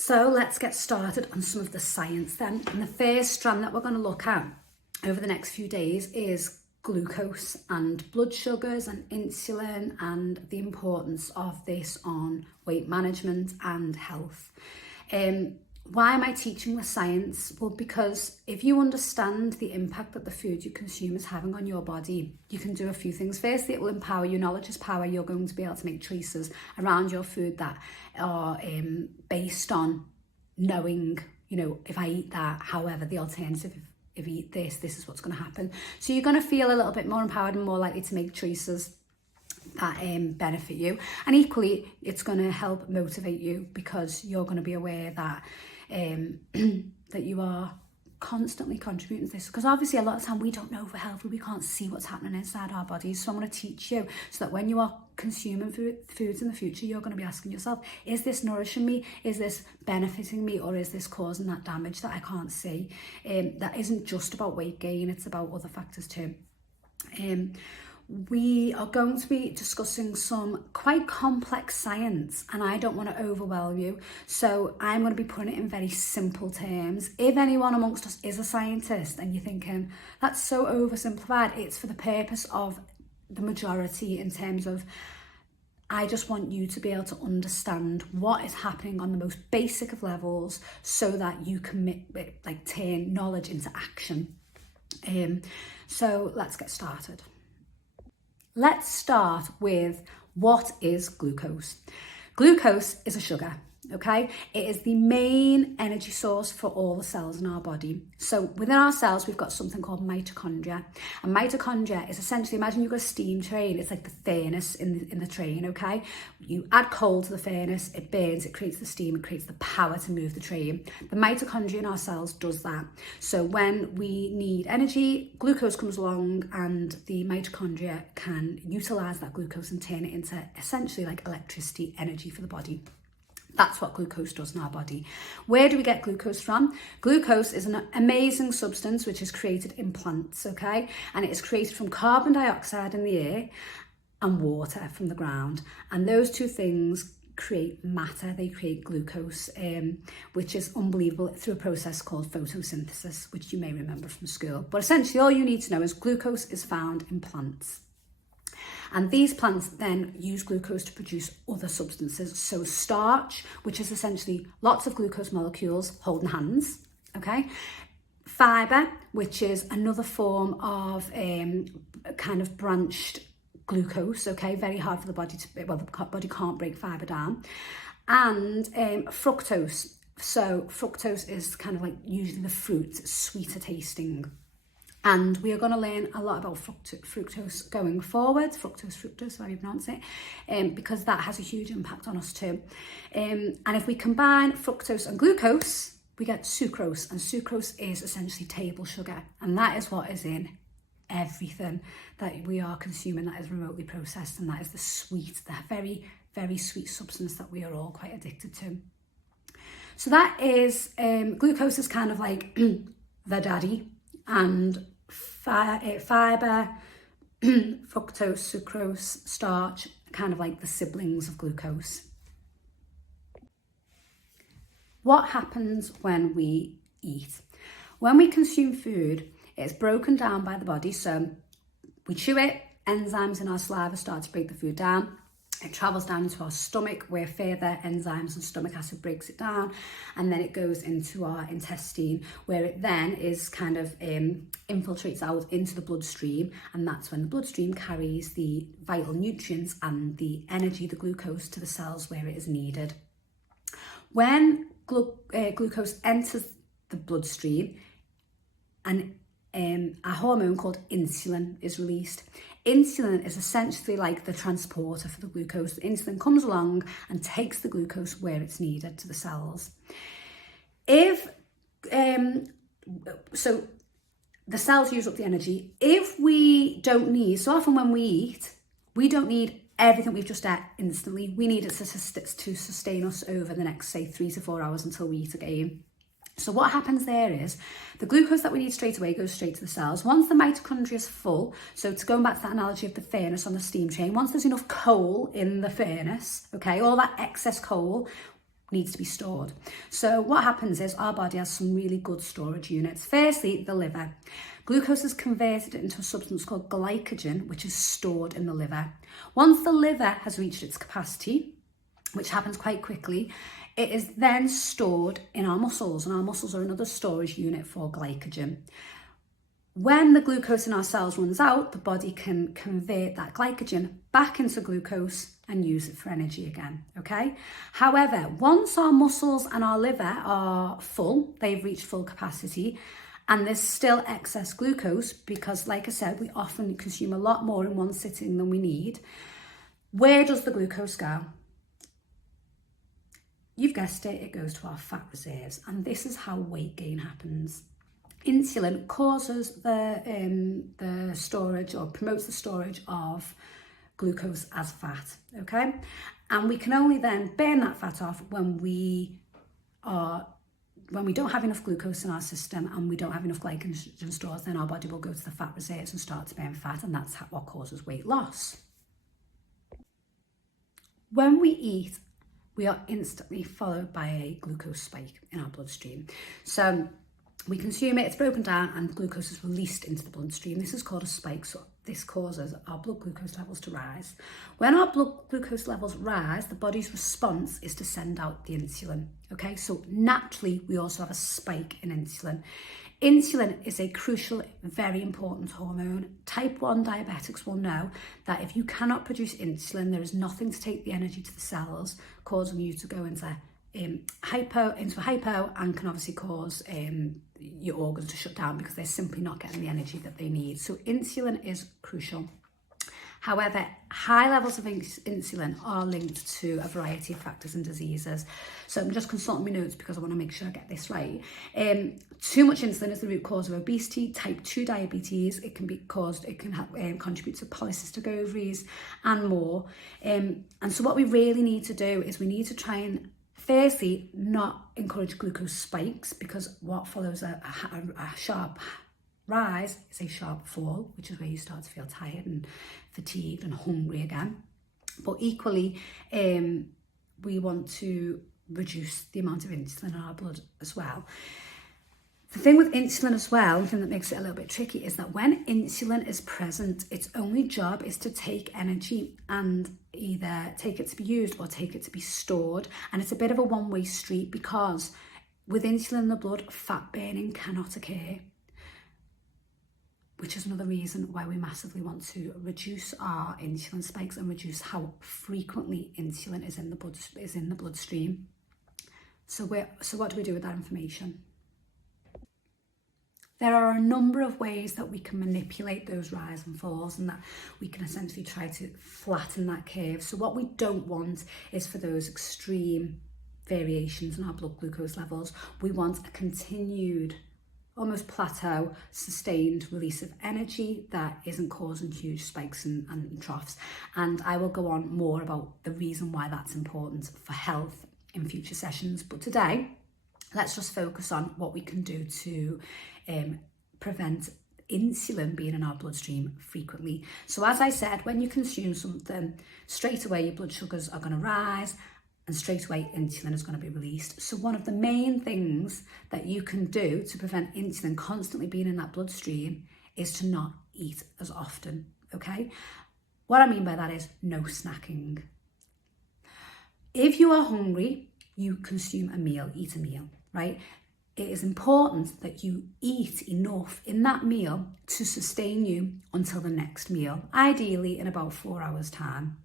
So let's get started on some of the science then. And the first strand that we're going to look at over the next few days is glucose and blood sugars and insulin and the importance of this on weight management and health. Why am I teaching the science? Well, because if you understand the impact that the food you consume is having on your body, you can do a few things. Firstly, it will empower you. Knowledge is power. You're going to be able to make choices around your food that are based on knowing, if I eat that, however, the alternative, if I eat this is what's going to happen. So you're going to feel a little bit more empowered and more likely to make choices that benefit you. And equally, it's going to help motivate you because you're going to be aware that that you are constantly contributing to this, because obviously a lot of the time we don't know if we're healthy, we can't see what's happening inside our bodies. So I'm going to teach you so that when you are consuming foods in the future, you're going to be asking yourself, is this nourishing me, is this benefiting me, or is this causing that damage that I can't see? That isn't just about weight gain, it's about other factors too. We are going to be discussing some quite complex science, and I don't want to overwhelm you, so I'm going to be putting it in very simple terms. If anyone amongst us is a scientist and you're thinking that's so oversimplified, it's for the purpose of the majority, in terms of I just want you to be able to understand what is happening on the most basic of levels so that you can turn knowledge into action. So let's get started. Let's start with what is glucose. Glucose is a sugar, okay? It is the main energy source for all the cells in our body. So within our cells, we've got something called mitochondria. And mitochondria is essentially, imagine you've got a steam train. It's like the furnace in the train, okay? You add coal to the furnace, it burns, it creates the steam, it creates the power to move the train. The mitochondria in our cells does that. So when we need energy, glucose comes along and the mitochondria can utilize that glucose and turn it into essentially like electricity, energy for the body. That's what glucose does in our body. Where do we get glucose from? Glucose is an amazing substance which is created in plants, okay? And it is created from carbon dioxide in the air and water from the ground. And those two things create matter, they create glucose, which is unbelievable, through a process called photosynthesis, which you may remember from school. But essentially all you need to know is glucose is found in plants. And these plants then use glucose to produce other substances. So starch, which is essentially lots of glucose molecules holding hands, okay? Fibre, which is another form of kind of branched glucose, okay? Very hard for the body to, the body can't break fibre down. And fructose. So fructose is kind of like usually the fruit, sweeter tasting. And we are going to learn a lot about fructose going forward, fructose, however you pronounce it, because that has a huge impact on us too. And if we combine fructose and glucose, we get sucrose, and sucrose is essentially table sugar, and that is what is in everything that we are consuming that is remotely processed, and that is the very, very sweet substance that we are all quite addicted to. So that is, glucose is kind of like the daddy, and fibre, fructose, sucrose, starch, kind of like the siblings of glucose. What happens when we eat? When we consume food, it's broken down by the body. So we chew it, enzymes in our saliva start to break the food down. It travels down into our stomach where further enzymes and stomach acid breaks it down, and then it goes into our intestine where it then is kind of infiltrates out into the bloodstream, and that's when the bloodstream carries the vital nutrients and the energy, the glucose, to the cells where it is needed. When glucose enters the bloodstream, and a hormone called insulin is released. Insulin is essentially like the transporter for the glucose. The insulin comes along and takes the glucose where it's needed to the cells. So the cells use up the energy. If we don't need, so often when we eat, we don't need everything we've just ate instantly. We need it to sustain us over the next, say, 3 to 4 hours until we eat again. So what happens there is the glucose that we need straight away goes straight to the cells. Once the mitochondria is full, so to go back to that analogy of the furnace on the steam train, once there's enough coal in the furnace, okay, all that excess coal needs to be stored. So what happens is our body has some really good storage units. Firstly, the liver. Glucose is converted into a substance called glycogen, which is stored in the liver. Once the liver has reached its capacity, which happens quite quickly, it is then stored in our muscles, and our muscles are another storage unit for glycogen. When the glucose in our cells runs out, the body can convert that glycogen back into glucose and use it for energy again, okay? However, once our muscles and our liver are full, they've reached full capacity, and there's still excess glucose, because like I said, we often consume a lot more in one sitting than we need. Where does the glucose go? You've guessed it, it goes to our fat reserves, and this is how weight gain happens. Insulin causes the storage, or promotes the storage of glucose as fat, okay? And we can only then burn that fat off when we don't have enough glucose in our system and we don't have enough glycogen stores. Then our body will go to the fat reserves and start to burn fat, and that's what causes weight loss. When we eat, we are instantly followed by a glucose spike in our bloodstream. So we consume it, it's broken down, and glucose is released into the bloodstream. This is called a spike, so this causes our blood glucose levels to rise. When our blood glucose levels rise, the body's response is to send out the insulin, okay? So naturally, we also have a spike in insulin. Insulin is a crucial, very important hormone. Type 1 diabetics will know that if you cannot produce insulin, there is nothing to take the energy to the cells, causing you to go into hypo, and can obviously cause your organs to shut down because they're simply not getting the energy that they need. So insulin is crucial. However, high levels of insulin are linked to a variety of factors and diseases. So I'm just consulting my notes because I want to make sure I get this right. Too much insulin is the root cause of obesity, type 2 diabetes. It can contribute to polycystic ovaries and more. And so what we really need to do is we need to try and firstly not encourage glucose spikes, because what follows a sharp rise is a sharp fall, which is where you start to feel tired and fatigued and hungry again. But equally, we want to reduce the amount of insulin in our blood as well. The thing with insulin as well, the thing that makes it a little bit tricky, is that when insulin is present, its only job is to take energy and either take it to be used or take it to be stored. And it's a bit of a one-way street, because with insulin in the blood, fat burning cannot occur, which is another reason why we massively want to reduce our insulin spikes and reduce how frequently insulin is in the bloodstream. So what do we do with that information? There are a number of ways that we can manipulate those rise and falls, and that we can essentially try to flatten that curve. So what we don't want is for those extreme variations in our blood glucose levels. We want a continued, almost plateau, sustained release of energy that isn't causing huge spikes and troughs. And I will go on more about the reason why that's important for health in future sessions. But today, let's just focus on what we can do to prevent insulin being in our bloodstream frequently. So as I said, when you consume something, straight away your blood sugars are going to rise, and straight away insulin is going to be released. So one of the main things that you can do to prevent insulin constantly being in that bloodstream is to not eat as often, okay? What I mean by that is no snacking. If you are hungry, you consume a meal, eat a meal, right? It is important that you eat enough in that meal to sustain you until the next meal, ideally in about 4 hours' time.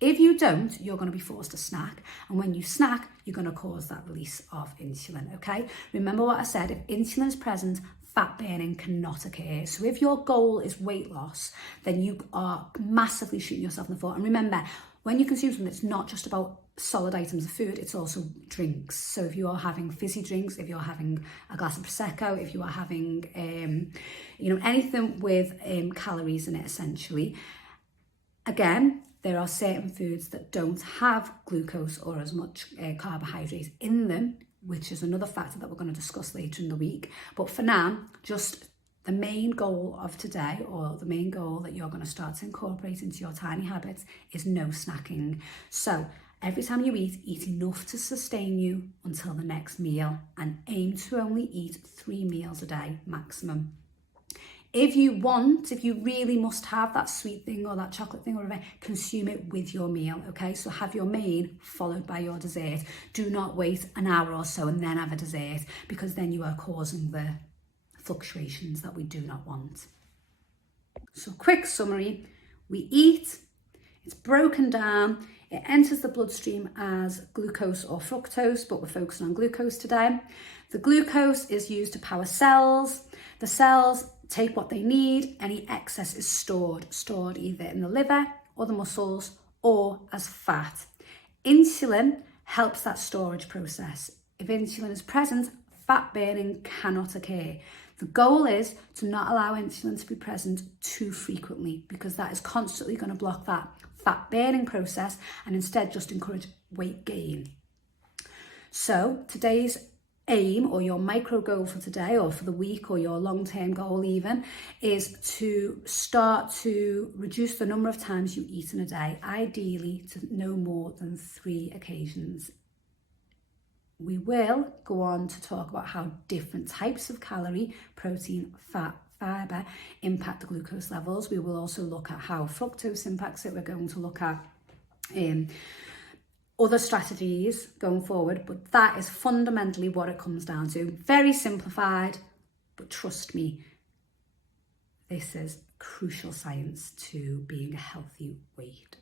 If you don't, you're going to be forced to snack. And when you snack, you're going to cause that release of insulin, okay? Remember what I said, if insulin is present, fat burning cannot occur. So if your goal is weight loss, then you are massively shooting yourself in the foot. And remember, when you consume something, it's not just about solid items of food, it's also drinks. So if you are having fizzy drinks, if you're having a glass of Prosecco, if you are having, anything with calories in it, essentially. Again, there are certain foods that don't have glucose or as much carbohydrates in them, which is another factor that we're going to discuss later in the week. But for now, just the main goal of today, or the main goal that you're going to start to incorporate into your tiny habits, is no snacking. So Every time you eat enough to sustain you until the next meal, and aim to only eat 3 meals a day maximum. If you really must have that sweet thing or that chocolate thing or whatever, consume it with your meal, okay? So have your main followed by your dessert. Do not wait an hour or so and then have a dessert, because then you are causing the fluctuations that we do not want. So quick summary, we eat, it's broken down, it enters the bloodstream as glucose or fructose, but we're focusing on glucose today. The glucose is used to power cells. The cells take what they need. Any excess is stored either in the liver or the muscles or as fat. Insulin helps that storage process. If insulin is present, fat burning cannot occur. The goal is to not allow insulin to be present too frequently, because that is constantly going to block that fat burning process and instead just encourage weight gain. So today's aim, or your micro goal for today or for the week, or your long-term goal even, is to start to reduce the number of times you eat in a day, ideally to no more than 3 occasions. We will go on to talk about how different types of calorie, protein, fat, fibre impact the glucose levels. We will also look at how fructose impacts it. We're going to look at other strategies going forward, but that is fundamentally what it comes down to. Very simplified, but trust me, this is crucial science to being a healthy weight.